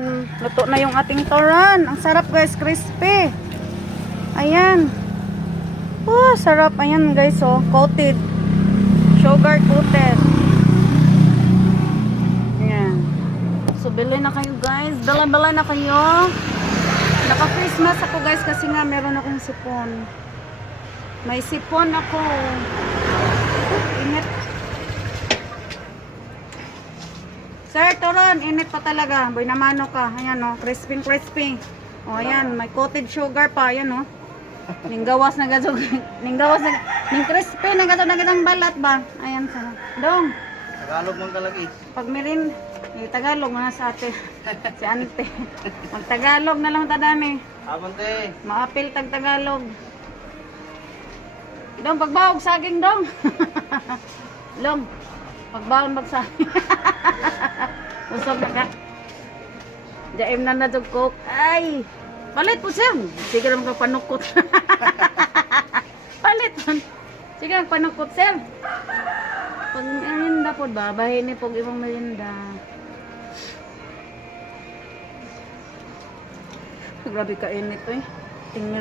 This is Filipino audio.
Ayan, luto na yung ating toran. Ang sarap guys, crispy. Ayan. Oh, sarap. Ayan guys, oh, coated. Sugar coated. Ayan. So, bili na kayo guys. Dala-dala na kayo. Naka-Christmas ako guys kasi nga meron akong sipon. May sipon ako. Init. Sir, turon, init pa talaga. Boy, namano ka. Ayan, oh, crispy. Oh, ayan, may coated sugar pa. Ayan, oh. Ninggawas na gaso. Ninggawas na. Ning crispy na gaso na gatang balat ba? Ayan, sa. Dong. Tagalog mong kalagi. Pag merin, Tagalog na sa ate. Si ante. Mag-Tagalog na lang tadani. Abante. Maapil tag Tagalog. Dong, pagbawag saging, dong. Long. Pagbawag magsaging. Usog na ka. Jaim na na coke. Ay! Palit po siya. Sige lang panukot. Palit po. Sige lang panukot siya. Pag merinda po ba? Bahay ni pog ibang merinda. Grabe ka init eh. Tingnan.